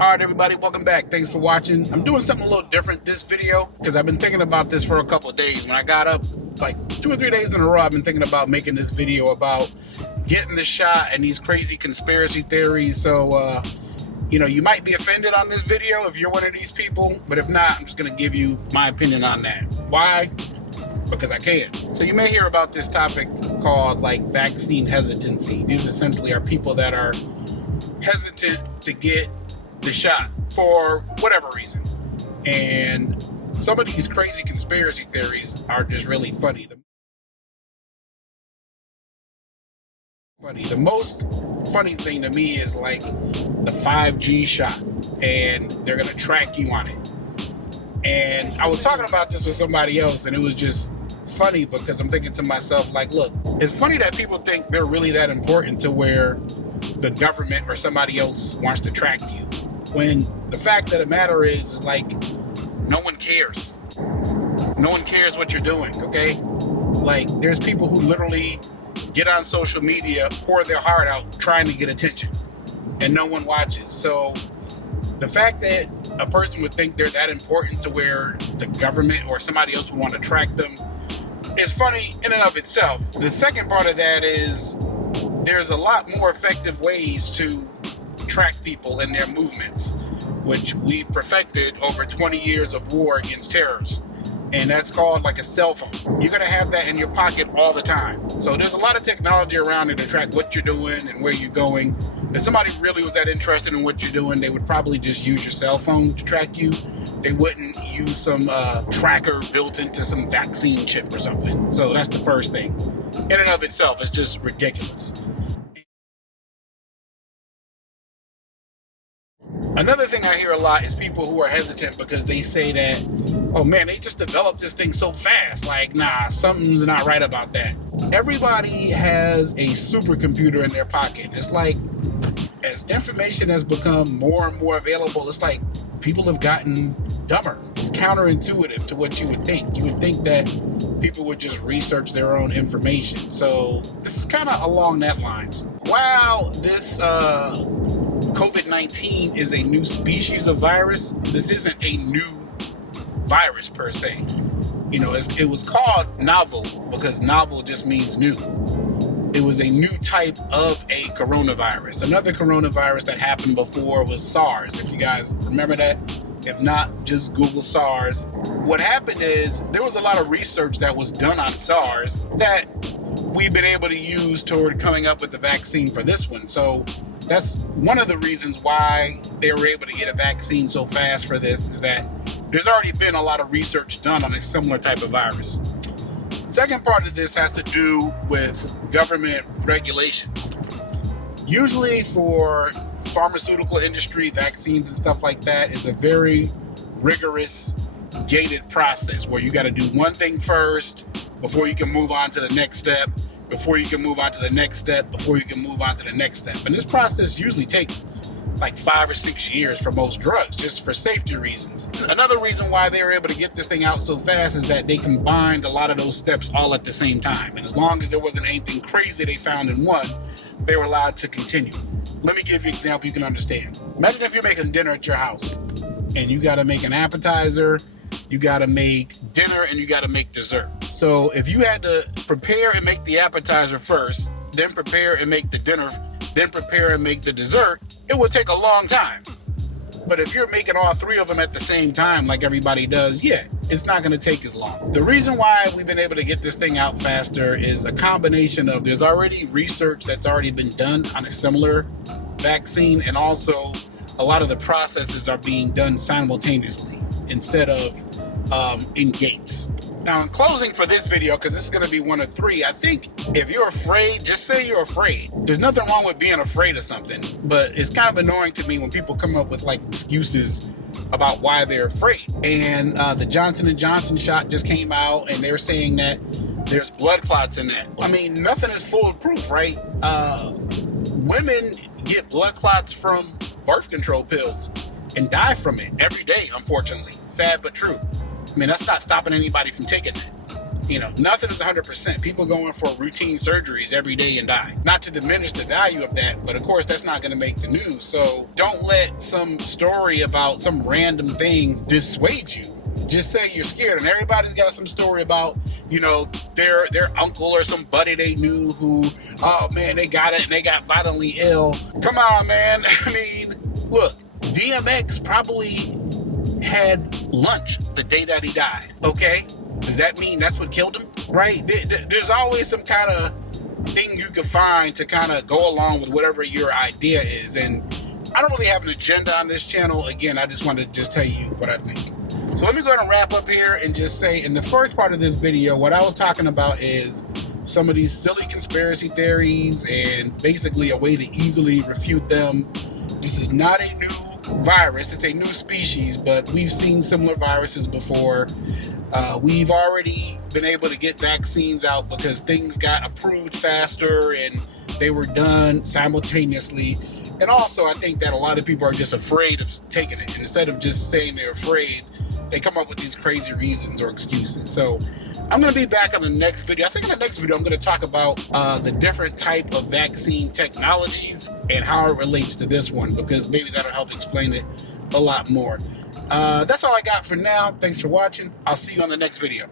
All right, everybody, welcome back. Thanks for watching. I'm doing something a little different this video because I've been thinking about this for a couple of days. When I got up, like 2 or 3 days in a row, I've been thinking about making this video about getting the shot and these crazy conspiracy theories. So, you might be offended on this video if you're one of these people, but if not, I'm just going to give you my opinion on that. Why? Because I can. So you may hear about this topic called like vaccine hesitancy. These essentially are people that are hesitant to get the shot for whatever reason. And some of these crazy conspiracy theories are just really funny. The most funny thing to me is like the 5G shot, and they're gonna track you on it. And I was talking about this with somebody else, and it was just funny because I'm thinking to myself, like, look, it's funny that people think they're really that important to where the government or somebody else wants to track you, when the fact of the matter is like, no one cares. No one cares what you're doing, okay? Like, there's people who literally get on social media, pour their heart out, trying to get attention, and no one watches. So the fact that a person would think they're that important to where the government or somebody else would want to track them is funny in and of itself. The second part of that is there's a lot more effective ways to track people and their movements, which we've perfected over 20 years of war against terrorists. And that's called like a cell phone. You're gonna have that in your pocket all the time. So there's a lot of technology around it to track what you're doing and where you're going. If somebody really was that interested in what you're doing, they would probably just use your cell phone to track you. They wouldn't use some tracker built into some vaccine chip or something. So that's the first thing. In and of itself, it's just ridiculous. Another thing I hear a lot is people who are hesitant because they say that, oh man, they just developed this thing so fast. Like, nah, something's not right about that. Everybody has a supercomputer in their pocket. It's like, as information has become more and more available, it's like people have gotten dumber. It's counterintuitive to what you would think. You would think that people would just research their own information. So this is kind of along that lines. While this COVID-19 is a new species of virus, this isn't a new virus per se. It was called novel because novel just means new. It was a new type of a coronavirus. Another coronavirus that happened before was SARS, if you guys remember that. If not, just Google SARS. What happened is there was a lot of research that was done on SARS that we've been able to use toward coming up with the vaccine for this one. So that's one of the reasons why they were able to get a vaccine so fast for this, is that there's already been a lot of research done on a similar type of virus. Second part of this has to do with government regulations. Usually for pharmaceutical industry, vaccines and stuff like that is a very rigorous, gated process where you got to do one thing first before you can move on to the next step, before you can move on to the next step, before you can move on to the next step. And this process usually takes like 5 or 6 years for most drugs, just for safety reasons. Another reason why they were able to get this thing out so fast is that they combined a lot of those steps all at the same time. And as long as there wasn't anything crazy they found in one, they were allowed to continue. Let me give you an example you can understand. Imagine if you're making dinner at your house and you gotta make an appetizer, you gotta make dinner, and you gotta make dessert. So if you had to prepare and make the appetizer first, then prepare and make the dinner, then prepare and make the dessert, it would take a long time. But if you're making all three of them at the same time, like everybody does, yeah, it's not gonna take as long. The reason why we've been able to get this thing out faster is a combination of there's already research that's already been done on a similar vaccine, and also a lot of the processes are being done simultaneously instead of in gates. Now, in closing for this video, because this is going to be one of 3, I think if you're afraid, just say you're afraid. There's nothing wrong with being afraid of something, but it's kind of annoying to me when people come up with like excuses about why they're afraid. And the Johnson & Johnson shot just came out, and they're saying that there's blood clots in that. I mean, nothing is foolproof, right? Women get blood clots from birth control pills and die from it every day, unfortunately. Sad but true. I mean, that's not stopping anybody from taking it. You know, nothing is 100%. People going for routine surgeries every day and die. Not to diminish the value of that, but of course that's not going to make the news. So don't let some story about some random thing dissuade you. Just say you're scared, and everybody's got some story about, you know, their uncle or somebody they knew who, oh man, they got it and they got violently ill. Come on, man. I mean, look, DMX probably had lunch the day that he died, okay? Does that mean that's what killed him, right? There's always some kind of thing you can find to kind of go along with whatever your idea is, and I don't really have an agenda on this channel. Again, I just wanted to just tell you what I think. So let me go ahead and wrap up here and just say, in the first part of this video, what I was talking about is some of these silly conspiracy theories and basically a way to easily refute them. This is not a new virus, it's a new species, but we've seen similar viruses before. We've already been able to get vaccines out because things got approved faster and they were done simultaneously. And also, I think that a lot of people are just afraid of taking it. And instead of just saying they're afraid, they come up with these crazy reasons or excuses. So I'm going to be back on the next video. I think in the next video, I'm going to talk about the different type of vaccine technologies and how it relates to this one, because maybe that'll help explain it a lot more. That's all I got for now. Thanks for watching. I'll see you on the next video.